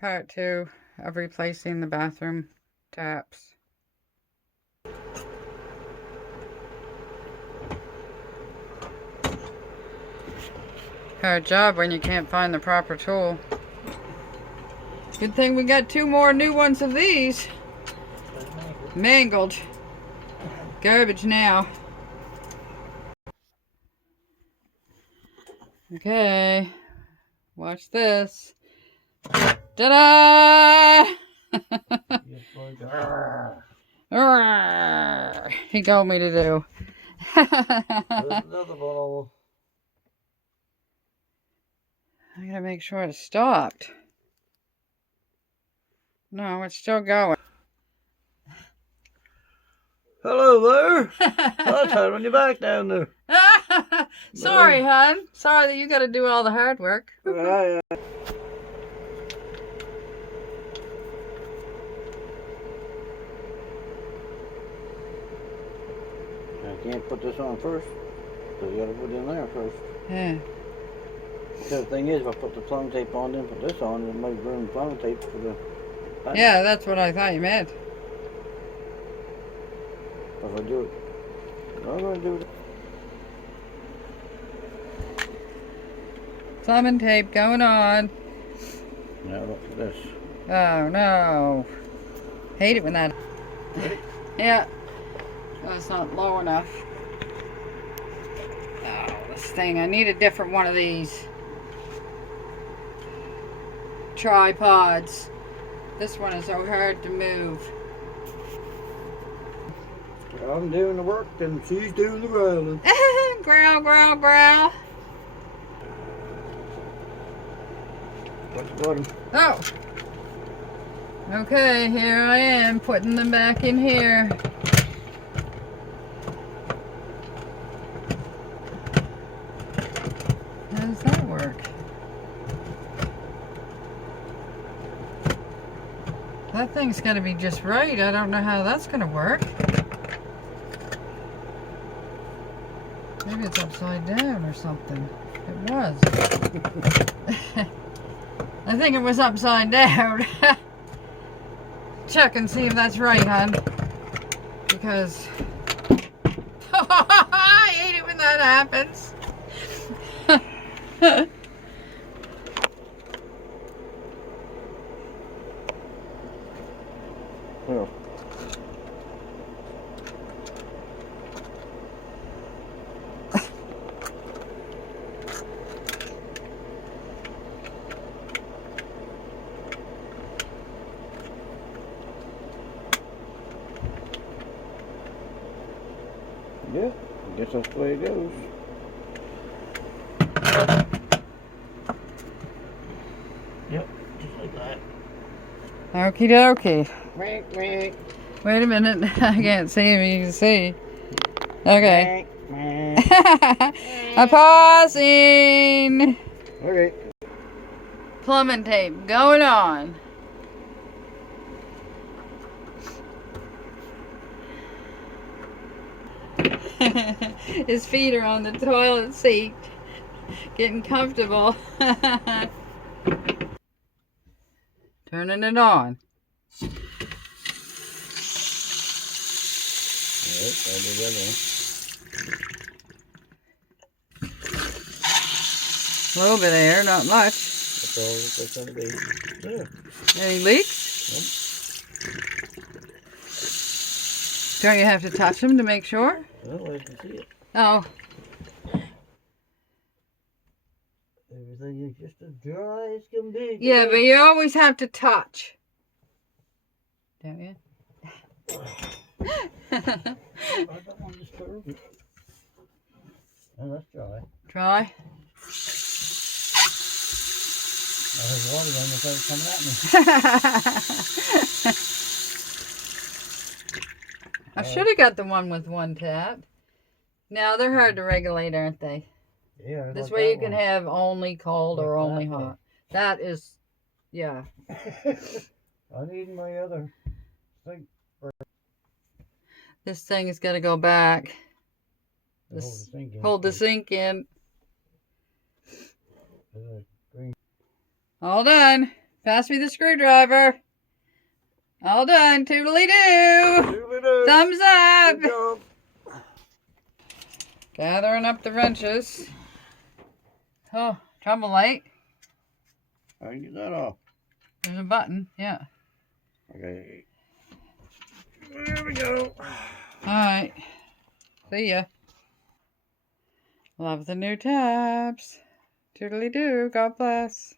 Part 2 of replacing the bathroom taps. Hard job when you can't find the proper tool. Good thing we got 2 more new ones of these. Mangled. Garbage now. Okay. Watch this. Ta-da! He told me to do. Another ball. I gotta make sure it stopped. No, it's still going. Hello there. I'll turn on your back down there. Sorry, hon. Sorry that you gotta do all the hard work. Right. I can't put this on first, so you gotta put it in there first. Yeah. The thing is, if I put the plum tape on, then put this on, it might ruin plum tape for the. Yeah, that's what I thought you meant. If I do it, I'm gonna do it. Plumbing tape going on. Now look at this. Oh no. Hate it when that. Ready? Yeah. Oh, it's not low enough. Oh, this thing. I need a different one of these tripods. This one is so hard to move. I'm doing the work and she's doing the growling. Growl, growl, growl. What's the bottom? Oh. Okay, here I am putting them back in here. How does that work? That thing's got to be just right. I don't know how that's going to work. Maybe it's upside down or something. It was. I think it was upside down. Check and see if that's right, hon. Because I hate it when that happens. Well. Yeah, I guess that's the way it goes. Yep, just like that. Okie dokie. Wait, wait. Wait a minute. I can't see if you can see. Okay. I'm pausing. Okay. Plumbing tape going on. His feet are on the toilet seat, getting comfortable. Turning it on. A little bit of air, not much. That's all that's gonna be. Yeah. Any leaks? Nope. Don't you have to touch them to make sure? Well, I can see it. Oh. Everything is just as dry as can be. Yeah, but you always have to touch. Don't you? I don't want to disturb it. Oh, that's dry. Dry? I heard water on the thing coming at me. I should have got the one with one tap. Now they're hard to regulate, aren't they? Yeah. This way you can have only cold or only hot. That is, yeah. I need my other thing. This thing has got to go back. Hold the sink in. All done. Pass me the screwdriver. All done. Toodly-doo. Doodly-doo. Thumbs up. Good job. Gathering up the wrenches. Oh, trouble light. I can get that off. There's a button. Yeah. Okay. There we go. Alright. See ya. Love the new tabs. Toodly-doo. God bless.